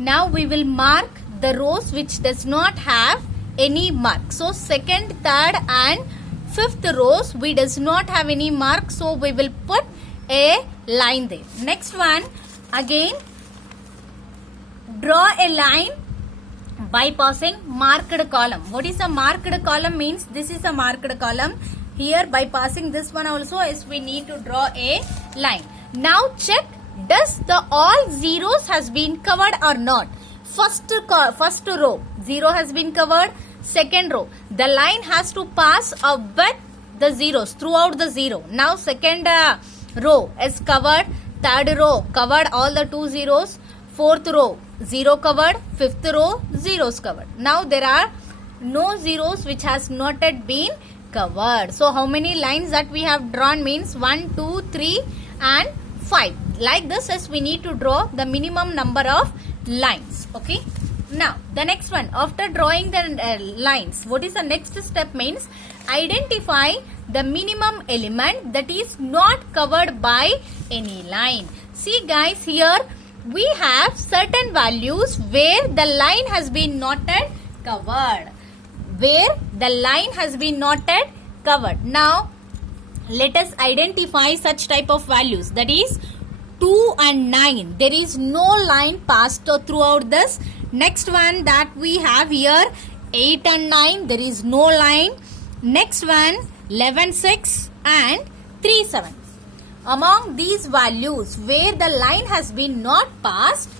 Now we will mark the rows which does not have any mark. So second, third and fifth rows we does not have any mark, so we will put a line there. Next one, again draw a line by passing marked column. What is a marked column means? This is a marked column. Here by passing this one also is we need to draw a line. Now check, does the all zeros has been covered or not? First row 0 has been covered. Second row the line has to pass with the zeros throughout the 0. Now second row is covered. Third row covered all the 2 zeros. Fourth row 0 covered. Fifth row zeros covered. Now there are no zeros which has not yet been covered. So how many lines that we have drawn means 1, 2, 3 and 5. Like this as we need to draw the minimum number of lines. Okay. Now the next one, after drawing the lines, what is the next step means? Identify the minimum element that is not covered by any line. See guys, here we have certain values where the line has been not yet covered. Where the line has been not yet covered. Now let us identify such type of values, that is 2 and 9. There is no line passed throughout this. Next one that we have here 8 and 9. There is no line. Next one 11, 6 and 3, 7. Among these values where the line has been not passed,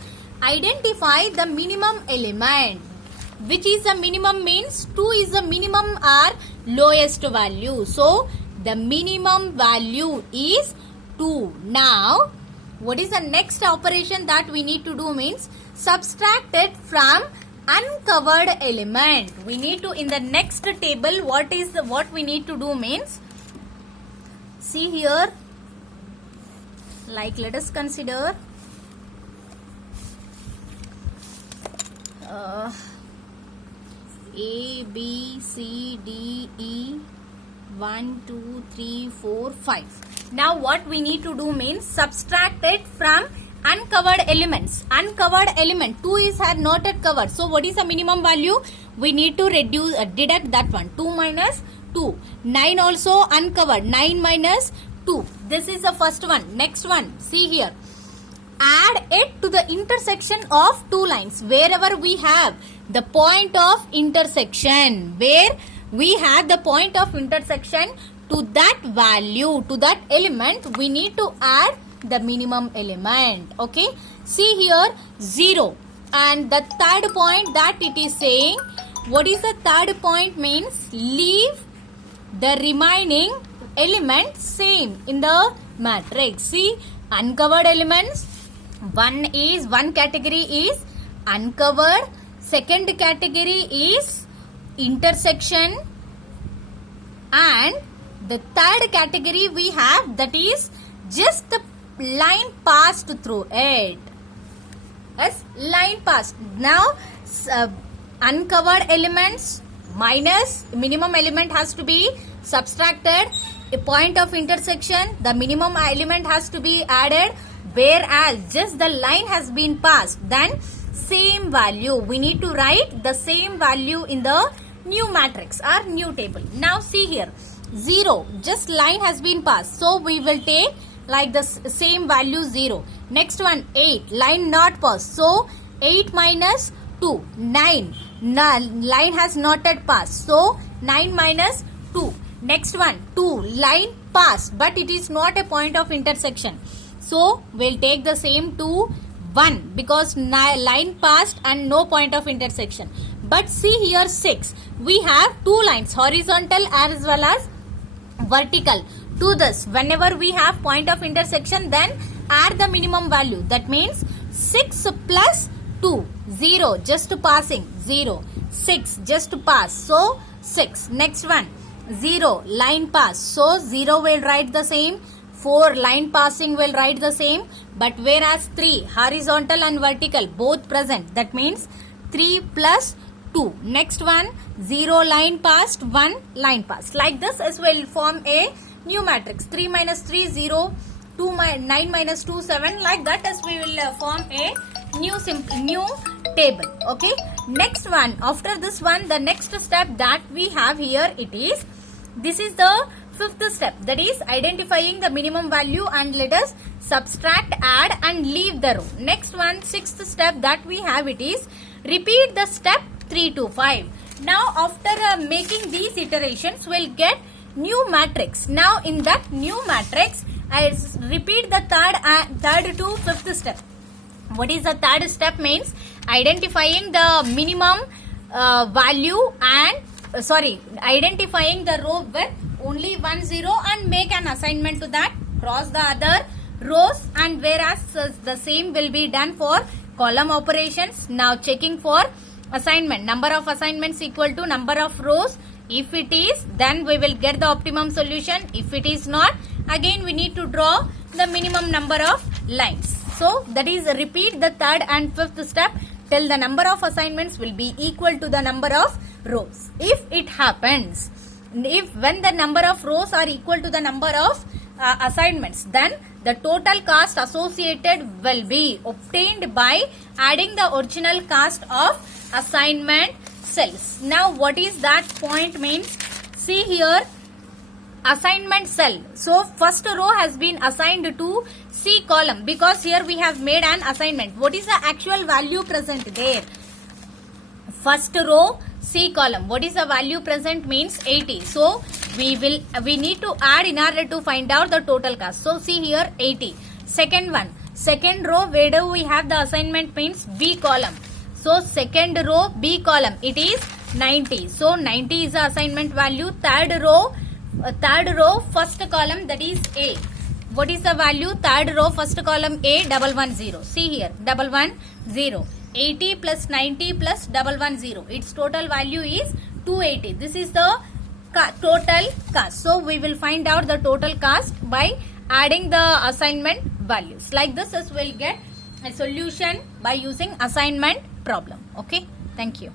identify the minimum element. Which is the minimum means 2 is the minimum or lowest value. So the minimum value is 2. Now what is the next operation that we need to do means subtract it from uncovered element. We need to, in the next table, what we need to do means, see here, like let us consider A, B, C, D, E, 1, 2, 3, 4, 5. Now what we need to do means subtract it from uncovered elements. Uncovered element 2 is not yet covered. So what is the minimum value? We need to deduct that one. 2 minus 2. 9 also uncovered. 9 minus 2. This is the first one. Next one. See here. Add it to the intersection of two lines. Wherever we have the point of intersection. Where we have the point of intersection, to that value, to that element, we need to add the minimum element. Okay. See here 0. And the third point that it is saying, what is the third point means? Leave the remaining element same in the matrix. See, uncovered elements, one category is uncovered, second category is intersection, and the third category we have, that is just the line passed through it. Yes, line passed. Now uncovered elements minus minimum element has to be subtracted. A point of intersection, the minimum element has to be added, whereas just the line has been passed, then same value. We need to write the same value in the new matrix or new table. Now see here 0, just line has been passed, so we will take like the same value 0. Next one 8, line not passed, so 8 minus 2, 9. Line has not yet passed, so 9 minus 2. Next one 2, line passed, but it is not a point of intersection, so we'll take the same 2, 1, because line passed and no point of intersection. But see here 6, we have two lines, horizontal as well as vertical. To this, whenever we have point of intersection, then add the minimum value. That means 6 plus 2, 0, just passing, 0, 6, just pass, so 6. Next one 0, line pass, so 0 will write the same, 4, line passing will write the same, but whereas 3, horizontal and vertical both present, that means 3 plus 2. Next one 0, line passed, 1, line passed. Like this as will form a new matrix. 3 minus 3, 0, 9 minus 2, 7. Like that as we will form a new table. Okay, next one, after this one, the next step that we have here, this is the fifth step, that is identifying the minimum value, and let us subtract, add and leave the row. Next one, sixth step that we have, it is repeat the step 3 to 5. Now after making these iterations, we'll get new matrix. Now in that new matrix, I repeat the third to fifth step. What is the third step means? Identifying the minimum value and identifying the row with only 1 0 and make an assignment to that. Cross the other rows, and whereas the same will be done for column operations. Now checking for assignment. Number of assignments equal to number of rows. If it is, then we will get the optimum solution. If it is not, again we need to draw the minimum number of lines. So that is repeat the third and fifth step till the number of assignments will be equal to the number of rows. If it happens, when the number of rows are equal to the number of assignments, then the total cost associated will be obtained by adding the original cost of assignment cells. Now what is that point means? See here, assignment cell. So first row has been assigned to C column because here we have made an assignment. What is the actual value present there? First row C column. What is the value present means 80. So we need to add in order to find out the total cost. So see here 80. Second one, second row, where do we have the assignment means B column. So second row B column, it is 90. So 90 is the assignment value. Third row first column, that is A. What is the value? Third row first column A, 110. See here 110. 80 plus 90 plus 110. Its total value is 280. This is the total cost. So we will find out the total cost by adding the assignment values. Like this is we'll get a solution by using assignment problem. Okay, thank you.